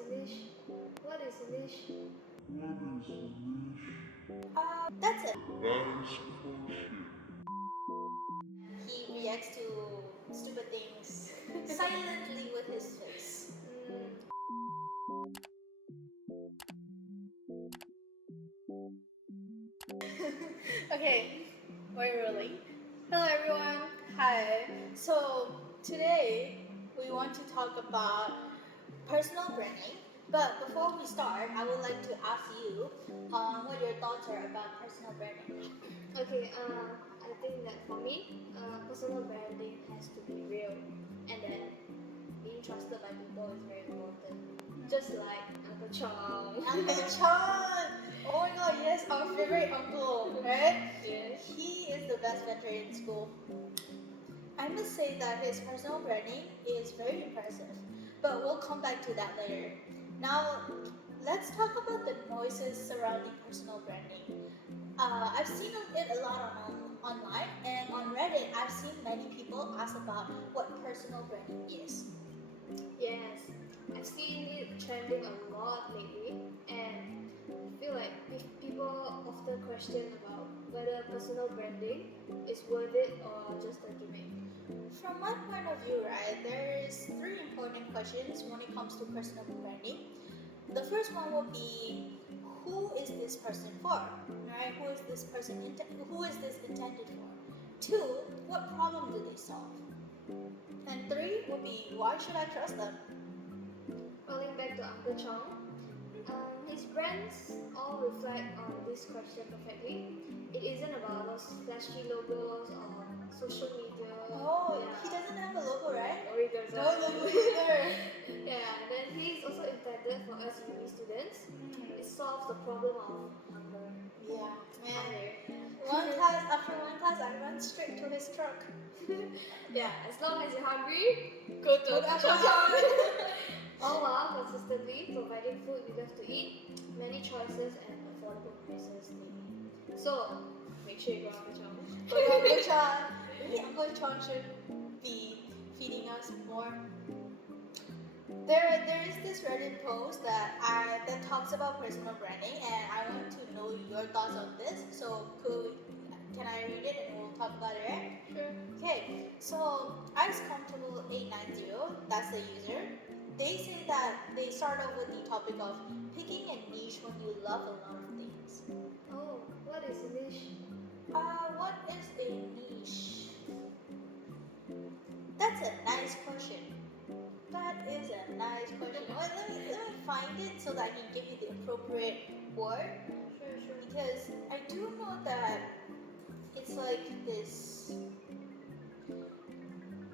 a niche? What is a niche? That's it. Nice question. He reacts to stupid things silently with his face. Okay, we're rolling. Hello everyone. Hi. So today we want to talk about personal branding. But before we start, I would like to ask you what your thoughts are about personal branding. Okay, I think that for me, personal branding has to be real, and then being trusted by people is very important. Just like Uncle Chong. Uncle Chan! Oh my god, yes, our favorite uncle, right? Yes. He is the best mentor in school. I must say that his personal branding is very impressive, but we'll come back to that later. Now, let's talk about the noises surrounding personal branding. I've seen it a lot online, and on Reddit, I've seen many people ask about what personal branding is. Yes, I've seen it trending a lot lately, and I feel like people often question about whether personal branding is worth it or just a gimmick. From my point of view, right, there's three important questions when it comes to personal branding. The first one will be, who is this person for? Right? Who is this person? Who is this intended for? Two, what problem do they solve? And three will be, why should I trust them? Calling back to Uncle Chong, his brands all reflect on this question perfectly. It isn't about those flashy logos or social media. Oh, yeah. he doesn't have a logo, right? Or it doesn't. No logo either. Yeah, then he is also intended for us uni students. It solves the problem of hunger. Yeah, man. Hunger. After one class, I went straight to his truck. Yeah, as long as you're hungry, go to Uncle Chong. All while consistently providing food you love to eat, many choices and affordable prices daily. So, make sure you go Uncle Chong. Go to Uncle Chan. Maybe Uncle Chan should be feeding us more. There is this Reddit post that talks about personal branding, and I want to know your thoughts on this. So, can I read it and we'll talk about it, right? Sure. Okay, so Ice Comfortable 890, that's the user. They say that they start off with the topic of picking a niche when you love a lot of things. Oh, what is a niche? What is a niche? That's a nice question. That is a nice question. Well, let me find it so that I can give you the appropriate word. Sure. Because I do know that it's like this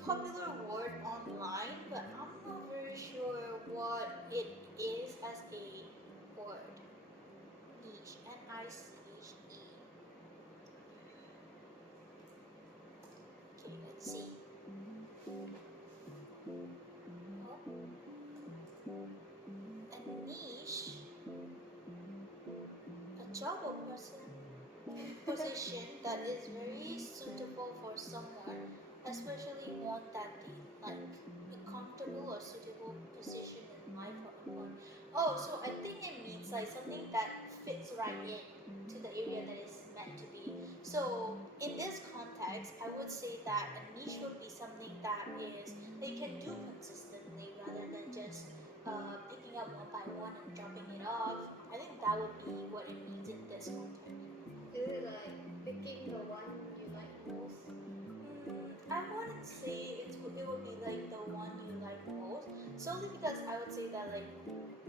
popular word online, but I'm not very sure what it is as a word. Niche, N-I-C-H-E. Okay, let's see. A niche, a job or position that is very suitable for someone, especially one that they like. A comfortable or suitable position in life or employment. Oh, so I think it means like something that fits right in to the area that is meant to be. So in this context, I would say that a niche would be something that is they can do consistently rather than just picking up one by one and dropping it off. I think that would be what it means in this context. Is it like picking the one you like most? I wouldn't say it would be like the one you like most, solely because I would say that like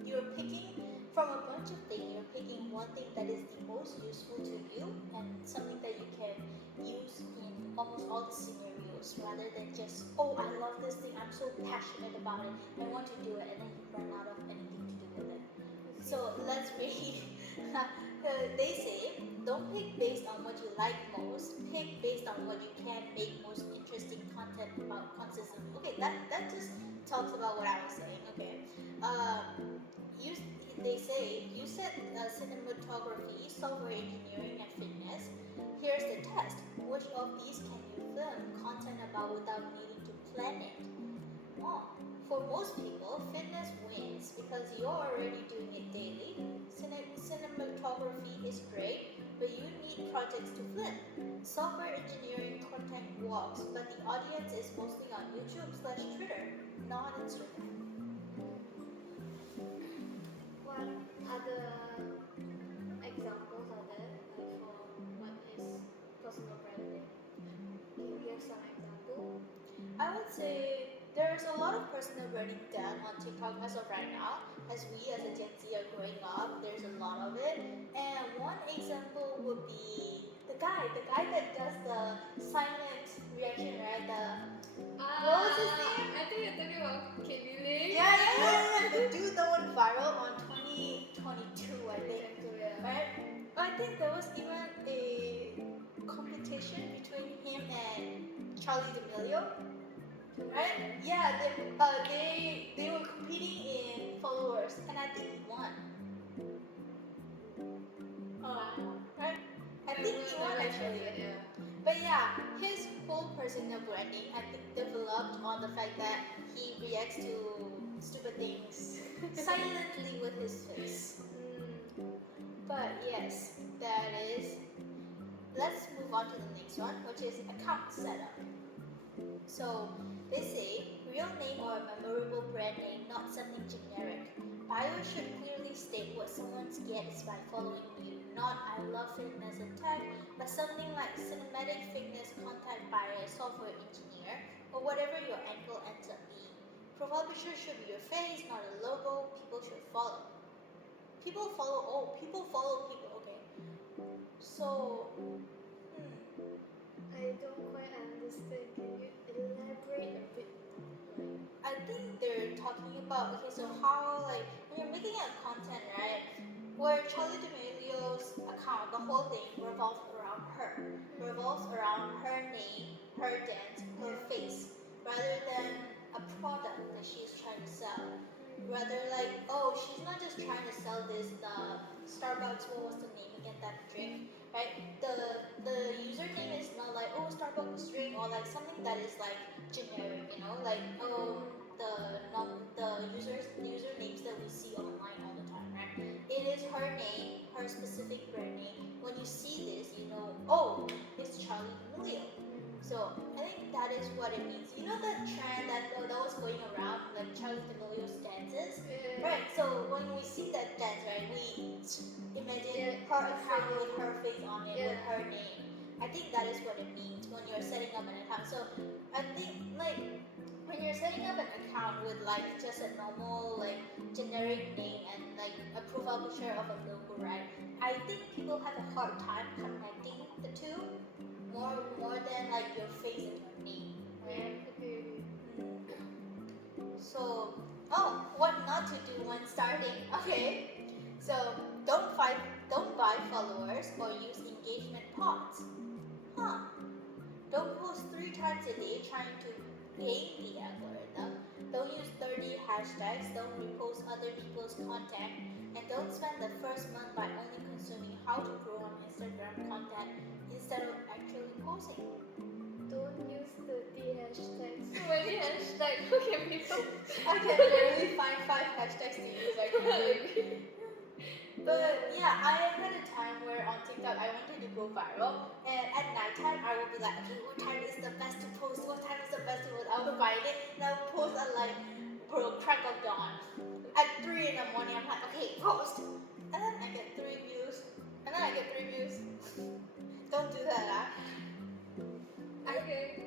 you're picking from a bunch of things, you're picking one thing that is the most useful to you and something that you can use in almost all the scenarios rather than just, oh, I love this thing, I'm so passionate about it, I want to do it, and then you run out of anything to do with it. So let's read. They say, don't pick based on what you like most, pick based on what you can make most interesting content about consistently. Okay, that just talks about what I was saying. Okay. You, they say, you said cinematography, software engineering, and fitness. Here's the test. Which of these can you film content about without needing to plan it? Oh, for most people, fitness wins because you you're already doing it daily, cinematography is great, but you need projects to film. Software engineering content works, but the audience is mostly on YouTube/Twitter, not Instagram. What other examples are there, like for what is personal branding? Can you give some example? I would say there's a lot of personal branding done on TikTok as of right now. As we as a Gen Z are growing up, there's a lot of it. And one example would be the guy that does the silent reaction, right? What was his name? I think you're talking about K-Billy. Yeah. The dude that went viral on 2022, I think. Yeah. Right? I think there was even a competition between him and Charlie D'Amelio. Right? Yeah, they were competing in followers, and I think he won. Right? I think he won actually. Yeah. But yeah, his whole personal branding I think developed on the fact that he reacts to stupid things silently with his face. But yes, that is. Let's move on to the next one, which is account setup. So they say real name or a memorable brand name, not something generic. Bio should clearly state what someone gets by following you, not I love fitness and tech, but something like cinematic fitness contact by a software engineer, or whatever your angle ends up being. Profile picture should be your face, not a logo. People should follow. People follow people, okay. So, I don't quite understand. Can you elaborate a bit? I think they're talking about, okay, so how, like, when you're making a content, right, where Charlie D'Amelio's account, the whole thing revolves around her name, her dance, her face, rather than a product that she's trying to sell. Rather like, oh, she's not just trying to sell this, the Starbucks, what was the name again, that drink, right? The username is not like, oh, Starbucks drink, or like something that is like generic, you know, like, oh, the usernames that we see online all the time, right? It is her name, her specific brand name. When you see this, you know, oh, it's Charlie D'Amelio. So I think that is what it means. You know that trend that was going around, like Charlie D'Amelio's dances, right? So when we see that dance, right, we imagine her account with her face on it, with her name. I think that is what it means when you're setting up an account. So I think like when you're setting up an account with like just a normal like generic name and like a profile picture of a logo, right? I think people have a hard time connecting the two more than like your face and your name, right? So, oh, what not to do when starting? Okay, so don't buy followers or use engagement pods. Don't post 3 times a day trying to game the algorithm. Don't use 30 hashtags. Don't repost other people's content, and don't spend the first month by only consuming how to grow on Instagram content instead of actually posting. Don't use 30 hashtags. So many hashtags. How can people? I can barely find 5 hashtags to use actually. But yeah, I had a time where on TikTok I wanted to go viral, and at nighttime I would be like, okay, what time is the best to post? What time is the best to post? I would find it, and I would post at like, crack of dawn. At 3 in the morning, I'm like, okay, post. And then I get 3 views. And then I get 3 views. Don't do that, Okay.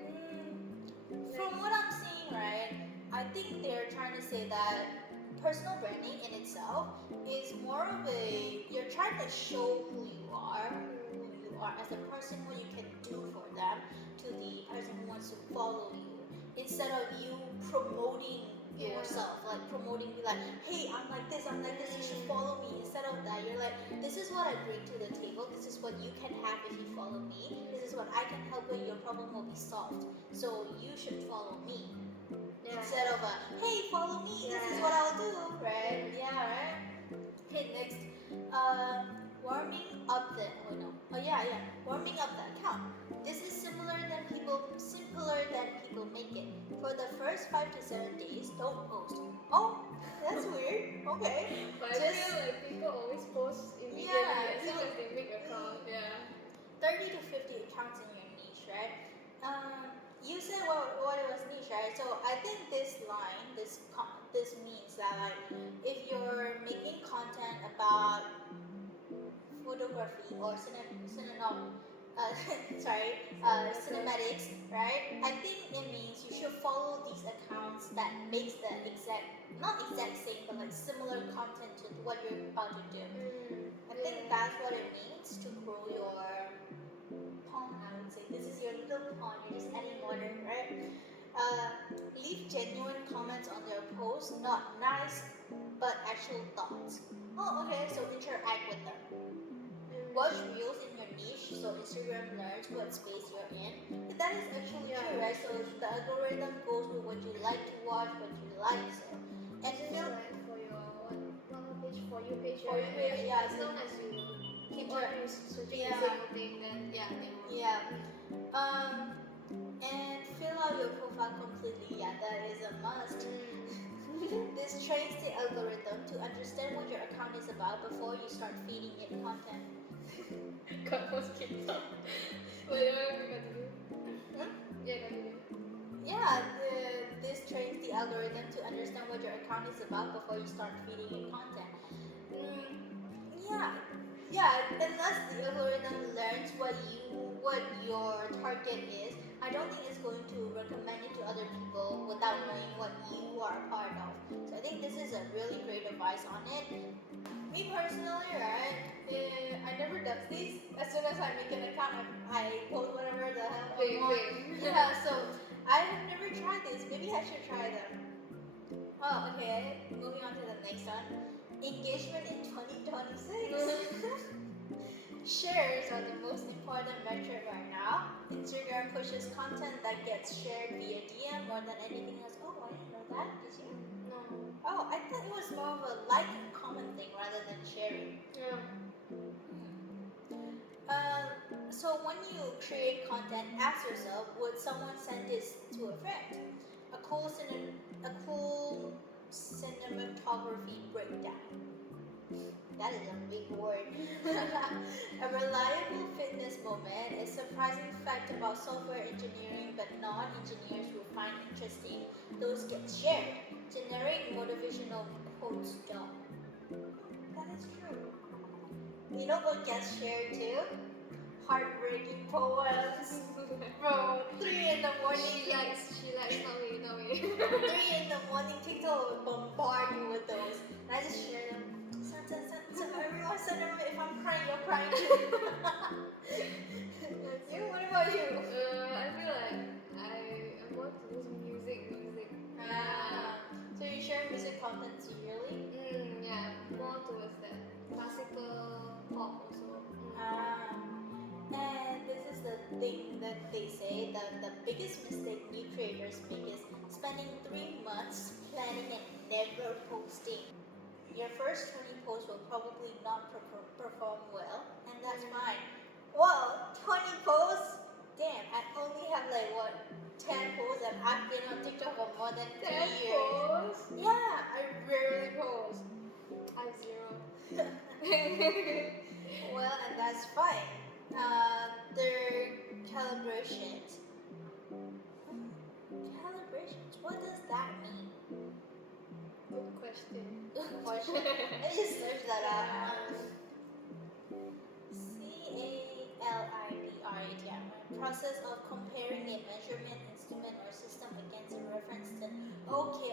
From what I'm seeing, right, I think they're trying to say that personal branding in itself is more of you're trying to show who you are as a person, what you can do for them, to the person who wants to follow you, instead of you promoting yourself, like promoting, like, hey, I'm like this, you should follow me. Instead of that, you're like, this is what I bring to the table, this is what you can have if you follow me, this is what I can help with, your problem will be solved, so you should follow me. Instead of hey, follow me, this is what I'll do, right? Yeah, right? Okay, next. Warming up the warming up the account. This is simpler than people make it. For the first 5 to 7 days, don't post. Oh, that's weird. Okay. But I Just- feel like people always post immediately Yeah, as soon as they make account. Yeah. 30 to 50 accounts in your niche, right? You said what it was niche, right? So I think this line, this means that like if you're making content about photography or cinematics, right? I think it means you should follow these accounts that makes the not exact same, but like similar content to what you're about to do. I think that's what it means to grow your pond. I would say this is your little pond. You're just adding water, right? Leave genuine comments on their posts, not nice, but actual thoughts. Oh, okay. So interact with them. Watch reels in your niche, so Instagram learns what space you're in. But that is actually true, right? So the algorithm goes with what you like to watch, what you like. So and This is feel like for your what page? For you page. For you right? page, yeah, As so- long as you keep Yeah. on searching Yeah. the same thing, then yeah, they will. yeah. And fill out your profile completely. Yeah, that is a must. This trains the algorithm to understand what your account is about before you start feeding it content. God was kicked out. Wait, continue. Hmm? Yeah, continue. Yeah, this trains the algorithm to understand what your account is about before you start feeding it content. Yeah. Unless the algorithm learns what your target is, I don't think it's going to recommend it to other people without knowing what you are a part of. So I think this is a really great advice on it. Me personally, right? I never does this. As soon as I make an account, I post whatever the hell I Wait, want. wait. Yeah, so I have never tried this. Maybe I should try them. Oh, okay. Moving on to the next one. Engagement in 2026. Shares are the most important metric right now. Instagram pushes content that gets shared via DM more than anything else. Oh, I didn't know that. Did you? No. Oh, I thought it was more of a like and comment thing rather than sharing. Yeah. So when you create content, ask yourself, would someone send this to a friend? A cool cinematography breakdown. That is a big word. A reliable fitness moment, a surprising fact about software engineering but non-engineers will find interesting. Those get shared. Generic motivational quotes don't. That is true. You know what gets shared too? Heartbreaking poems from 3 in the morning. She likes, not me, not me. 3 in the morning, TikTok will bombard you with those. And I just share them. Send everyone, send them. If I'm crying, you're crying too. You, what about you? I feel like I want to lose music. So you share music content serially? Yeah, more towards that classical pop also. And this is the thing that they say that the biggest mistake new creators make is spending 3 months planning and never posting. Your first 20 posts will probably not perform well, and that's fine. Well, 20 posts? Damn, I only have like what, 10 posts, and I've been on TikTok for more than 3 years. Post? Yeah, I rarely post. I have 0. Well, and that's fine. Their calibrations. Calibrations, what does that mean? Good question. Good question. Let me just search that up. CALIBRATM. Process of comparing a measurement instrument or system against a reference system. Okay.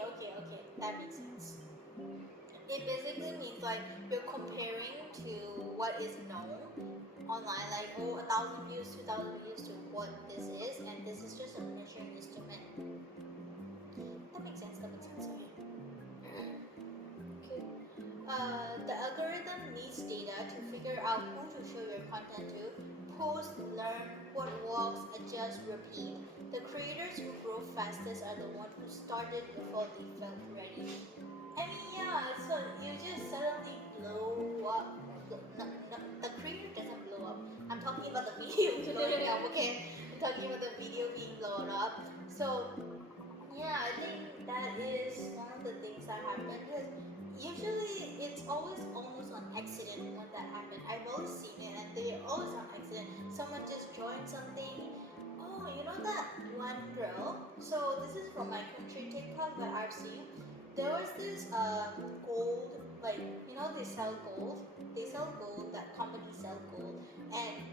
That makes sense. It basically means like you're comparing to what is known online, like 1,000 views, 2,000 views to what this is, and this is just a measuring instrument. That makes sense. Okay. The algorithm needs data to figure out who to show your content to. Post, learn what works, adjust, repeat. The creators who grow fastest are the ones who started before they felt ready. I mean, yeah, so you just suddenly blow up. The creator doesn't blow up. I'm talking about the video blowing up, okay? I'm talking about the video being blown up. So, yeah, I think that is one of the things that happen. Because usually TikTok that I've seen, there was this gold, like you know they sell gold. They sell gold. That company sell gold, and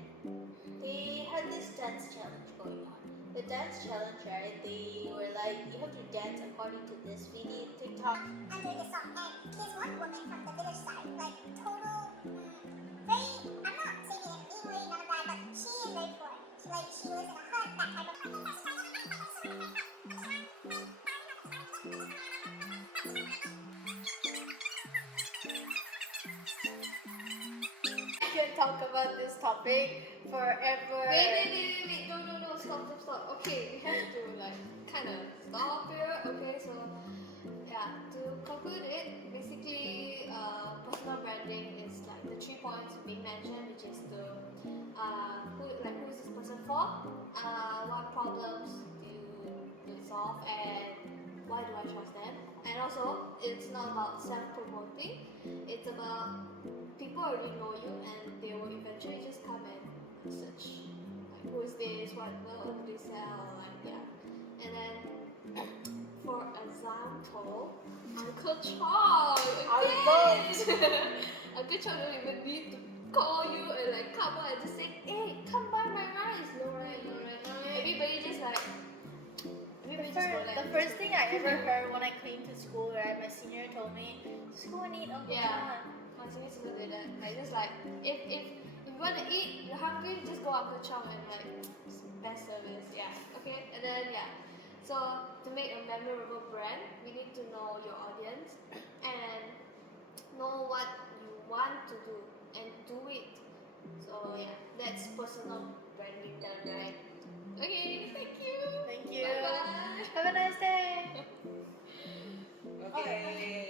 they had this dance challenge going on. The dance challenge, right? They were like, you have to dance according to this video TikTok. Under the song, and there's one woman from the village side, like total, very, I'm not saying it in a mean way, none of that, but she is very poor. She lives in a hut, that type of We can talk about this topic forever. Wait. No. Stop. Okay, we have to like kind of stop here. Okay, so yeah, to conclude it, basically, personal branding is like the 3 points being mentioned, which is to who is this person for? What problems do you solve, and why do I trust them? And also, it's not about self-promoting. It's about people already know you, and they will eventually just come and search like who is this, what do they sell, like yeah. And then for example, Uncle Chong again. Uncle Chong don't even need to call you and like come on and just say, hey, come buy my rice. No right. Everybody just like The first thing I ever heard when I came to school, right, my senior told me, just go and eat Uncle Yeah. John. My senior school did that. Like just like if you want to eat, you're hungry, just go Uncle Chong and like best service. Yeah. Okay. And then yeah. So to make a memorable brand, we need to know your audience and know what you want to do and do it. So yeah, that's personal branding done right. Okay. Thank you. Thank you. Bye bye. Have a nice day. Okay.